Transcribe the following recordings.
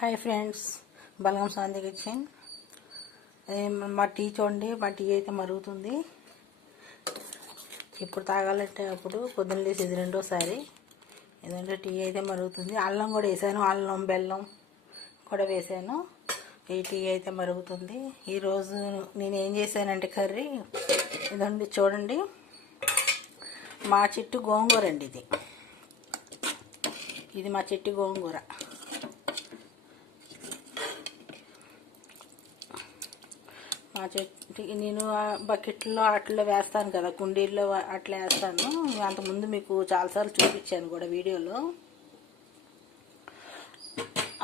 Hi friends, బలగం సాంది kitchen. మా tea చూడండి, మా టీ అయితే మరుగుతుంది. ఇప్పుడు తాగాలంటే అప్పుడు పొద్దున్న లేసి ఇది రెండోసారి. ఎందుకంటే టీ అయితే మరుగుతుంది. అల్లం కూడా వేసాను, అల్లం బెల్లం కూడా వేసాను. ఈ టీ అయితే మరుగుతుంది. ఈరోజు నేను ఏం చేశానంటే కర్రీ ఇదండి, చూడండి. మా చెట్టు గోంగూర అండి. ఇది మా చెట్టు గోంగూర. మా చెట్టు నేను బకెట్లో అట్లా వేస్తాను కదా, కుండీల్లో అట్లా వేస్తాను. అంతకుముందు మీకు చాలాసార్లు చూపించాను కూడా వీడియోలో.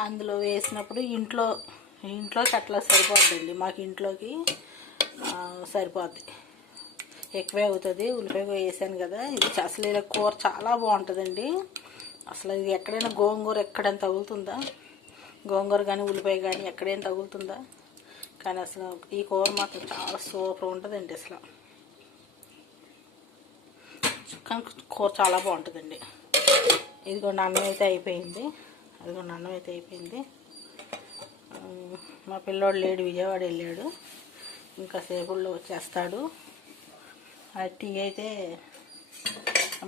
అందులో వేసినప్పుడు ఇంట్లోకి అట్లా సరిపోద్దండి. మాకు ఇంట్లోకి సరిపోద్ది, ఎక్కువే అవుతుంది. ఉల్లిపాయ వేసాను కదా. ఇది అసలు ఇలా కూర చాలా బాగుంటుందండి. అసలు ఇది ఎక్కడైనా గోంగూర ఎక్కడైనా తగులుతుందా? గోంగూర కానీ ఉల్లిపాయ కానీ ఎక్కడైనా తగులుతుందా? కానీ అసలు ఈ కూర మాత్రం చాలా సూపర్ ఉంటుందండి. అసలు కానీ కూర చాలా బాగుంటుందండి. ఇదిగోండి అన్నం అయితే అయిపోయింది. మా పిల్లోడు లేడు, విజయవాడ వెళ్ళాడు. ఇంకా సేపుల్లో వచ్చేస్తాడు. ఆ టీ అయితే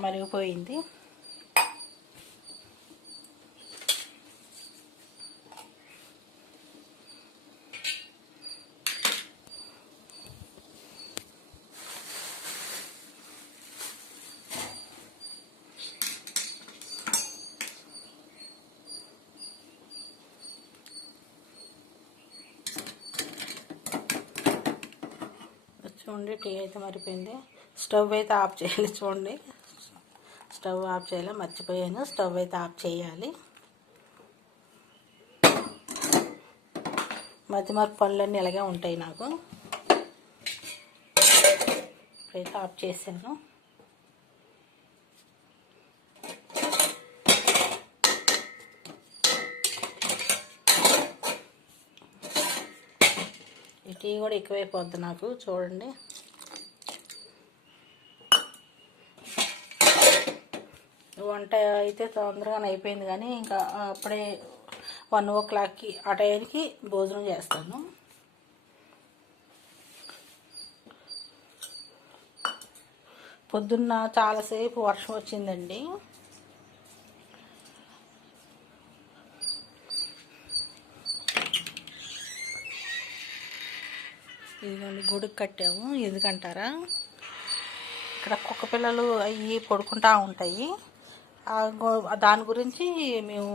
మరిగిపోయింది. చూడండి, టీ అయితే మరిపోయింది. స్టవ్ అయితే ఆఫ్ చేయాలి. చూడండి, స్టవ్ ఆఫ్ చేయాలి, మర్చిపోయాను. స్టవ్ అయితే ఆఫ్ చేయాలి. మధ్య పనులన్నీ ఇలాగే ఉంటాయి నాకు. ఇప్పుడైతే ఆఫ్ చేశాను. ఈ టీ కూడా ఎక్కువైపోద్ది నాకు. చూడండి, వంట అయితే తొందరగానే అయిపోయింది. కానీ ఇంకా అప్పుడే 1 o'clockకి ఆ టైంకి భోజనం చేస్తాను. పొద్దున్న చాలాసేపు వర్షం వచ్చిందండి. ఇదిగోండి, గుడికి కట్టాము. ఎందుకంటారా, ఇక్కడ కుక్క పిల్లలు అవి పడుకుంటూ ఉంటాయి. దాని గురించి మేము